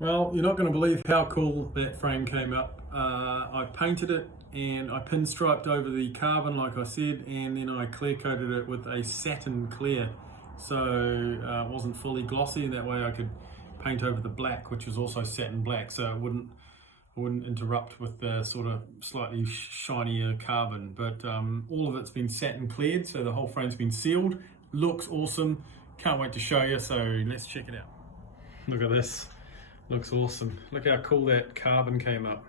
Well, you're not going to believe how cool that frame came up. I painted it and I pinstriped over the carbon like I said, and then I clear coated it with a satin clear, so it wasn't fully glossy, and that way I could paint over the black, which was also satin black, so it wouldn't interrupt with the sort of slightly shinier carbon. But all of it's been satin cleared, so the whole frame's been sealed. Looks awesome. Can't wait to show you, so let's check it out. Look at this. Looks awesome. Look how cool that carbon came up.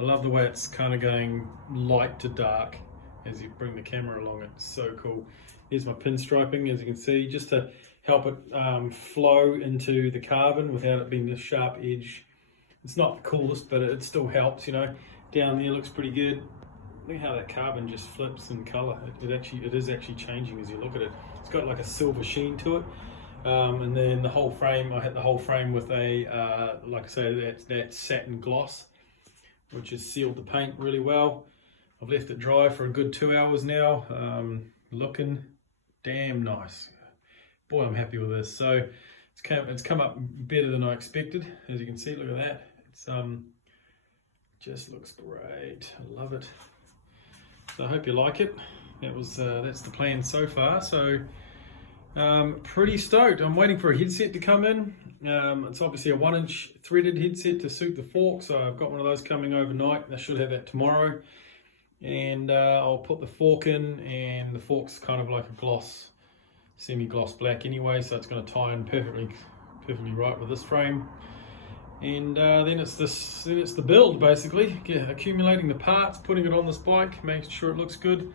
I love the way it's kind of going light to dark as you bring the camera along. It's so cool. Here's my pinstriping, as you can see, just to help it flow into the carbon without it being this sharp edge. It's not the coolest, but it still helps, you know. Down there looks pretty good. Look how that carbon just flips in color. It is actually changing as you look at it. It's got like a silver sheen to it. And then the whole frame, I hit the whole frame with a, like I say, that satin gloss, which has sealed the paint really well. I've left it dry for a good 2 hours now. Looking damn nice. Boy, I'm happy with this. So it's come up better than I expected. As you can see, look at that. It's just looks great. I love it. So I hope you like it. That's the plan so far. So pretty stoked. I'm waiting for a headset to come in. It's obviously a 1-inch threaded headset to suit the fork, so I've got one of those coming overnight. I should have that tomorrow, and I'll put the fork in, and the fork's kind of like a gloss, semi-gloss black anyway, so it's going to tie in perfectly right with this frame. And then it's the build basically. Accumulating the parts, putting it on this bike, making sure it looks good,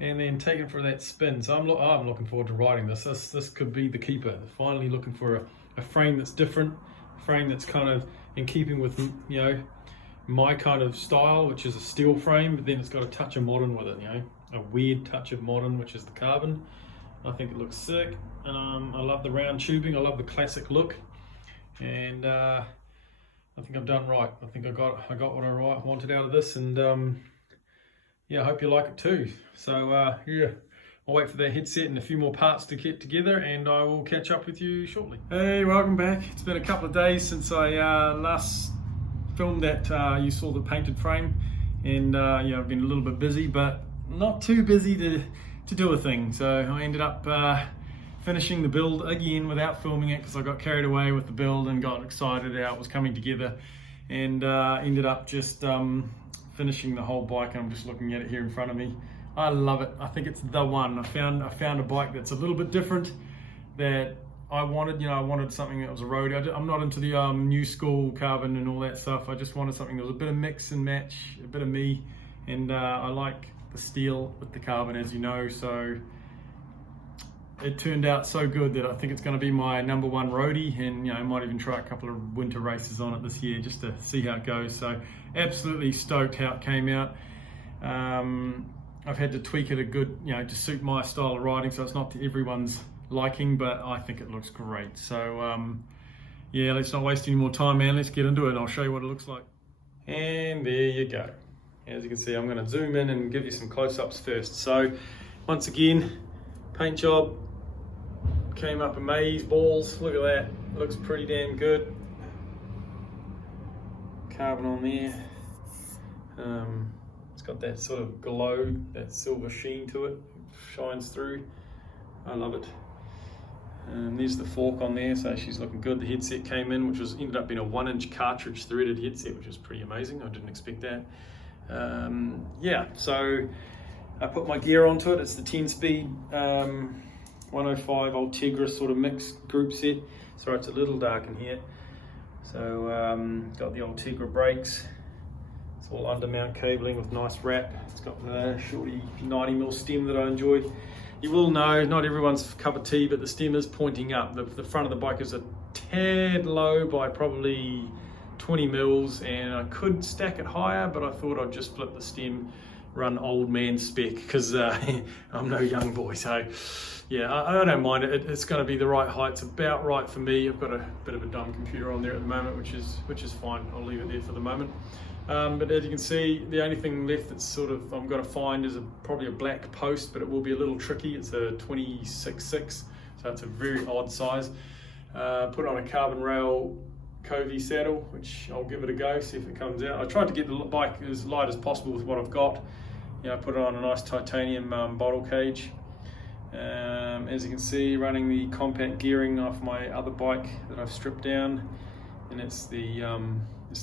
and then take it for that spin. So I'm looking forward to riding this. This could be the keeper. Finally looking for a frame that's different, a frame that's kind of in keeping with, you know, my kind of style, which is a steel frame, but then it's got a touch of modern with it, you know, a weird touch of modern, which is the carbon. I think it looks sick. I love the round tubing. I love the classic look, and I think I've done right. I think I got what I wanted out of this, and yeah, I hope you like it too. So yeah, I'll wait for that headset and a few more parts to get together, and I will catch up with you shortly. Hey, welcome back. It's been a couple of days since I last filmed that. You saw the painted frame, and yeah, I've been a little bit busy, but not too busy to do a thing. So I ended up finishing the build again without filming it because I got carried away with the build and got excited how it was coming together, and ended up just finishing the whole bike. And I'm just looking at it here in front of me. I love it. I think it's the one. I found a bike that's a little bit different that I wanted. You know, I wanted something that was a roadie. I'm not into the new school carbon and all that stuff. I just wanted something that was a bit of mix and match, a bit of me, and I like the steel with the carbon, as you know. So it turned out so good that I think it's going to be my #1 roadie, and you know, I might even try a couple of winter races on it this year just to see how it goes. So absolutely stoked how it came out. I've had to tweak it a good, you know, to suit my style of riding, so it's not to everyone's liking, but I think it looks great. So yeah, let's not waste any more time, man. Let's get into it. I'll show you what it looks like. And there you go. As you can see, I'm going to zoom in and give you some close-ups first. So once again, paint job came up amaze balls. Look at that. Looks pretty damn good. Carbon on there. It's got that sort of glow, that silver sheen to it. Shines through. I love it. There's the fork on there, so she's looking good. The headset came in, which ended up being a 1-inch cartridge threaded headset, which was pretty amazing. I didn't expect that. Yeah, so I put my gear onto it. It's the 10-speed 105 Ultegra sort of mixed group set. Sorry, it's a little dark in here. So got the Ultegra brakes. It's all undermount cabling with nice wrap. It's got the shorty 90mm stem that I enjoy. You will know, not everyone's cup of tea, but the stem is pointing up. The front of the bike is a tad low by probably 20 mils, and I could stack it higher, but I thought I'd just flip the stem, run old man spec, because I'm no young boy. So yeah, I don't mind it. It's going to be the right height. It's about right for me. I've got a bit of a dumb computer on there at the moment, which is fine. I'll leave it there for the moment. But as you can see, the only thing left that's sort of I'm going to find is probably a black post, but it will be a little tricky. It's a 26.6, so it's a very odd size. Put on a carbon rail Covey saddle, which I'll give it a go, see if it comes out. I tried to get the bike as light as possible with what I've got. You know, put it on a nice titanium bottle cage. As you can see, running the compact gearing off my other bike that I've stripped down, and it's the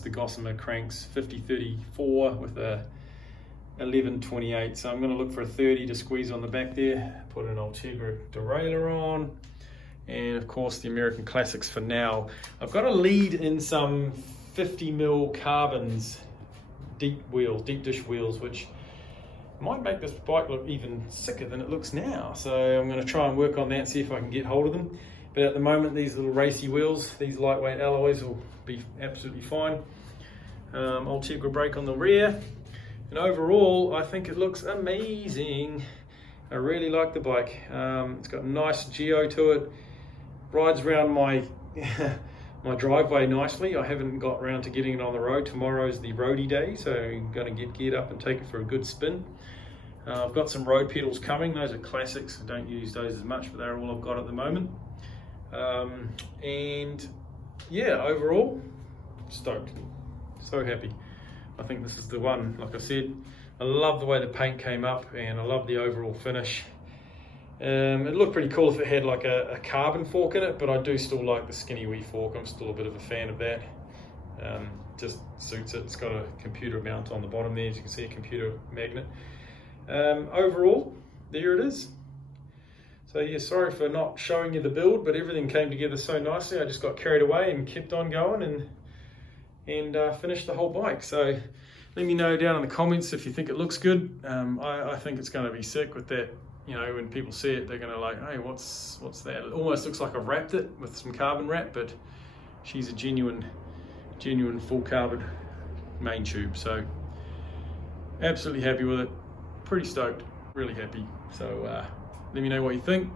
Gossamer Cranks 5034 with a 1128. So I'm going to look for a 30 to squeeze on the back there. Put an Ultegra derailleur on, and of course the American Classics for now. I've got a lead in some 50mm carbons, deep dish wheels, which might make this bike look even sicker than it looks now. So I'm going to try and work on that, see if I can get hold of them. But at the moment, these little racy wheels, these lightweight alloys will be absolutely fine. Ultegra brake on the rear. And overall, I think it looks amazing. I really like the bike. It's got a nice geo to it. Rides around my my driveway nicely. I haven't got around to getting it on the road. Tomorrow's the roadie day, so I'm going to get geared up and take it for a good spin. I've got some road pedals coming. Those are classics. I don't use those as much, but they're all I've got at the moment. And yeah, overall, stoked. So happy. I think this is the one. Like I said, I love the way the paint came up, and I love the overall finish. It looked pretty cool if it had like a carbon fork in it, but I do still like the skinny wee fork. I'm still a bit of a fan of that. Just suits it. It's got a computer mount on the bottom there, as you can see, a computer magnet. Overall, there it is. So yeah, sorry for not showing you the build, but everything came together so nicely. I just got carried away and kept on going and finished the whole bike. So let me know down in the comments if you think it looks good. I think it's going to be sick with that. You know, when people see it, they're going to like, hey, what's that? It almost looks like I've wrapped it with some carbon wrap, but she's a genuine full carbon main tube. So absolutely happy with it. Pretty stoked, really happy. So let me know what you think.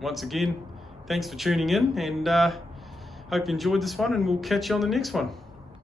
Once again, thanks for tuning in, and hope you enjoyed this one, and we'll catch you on the next one.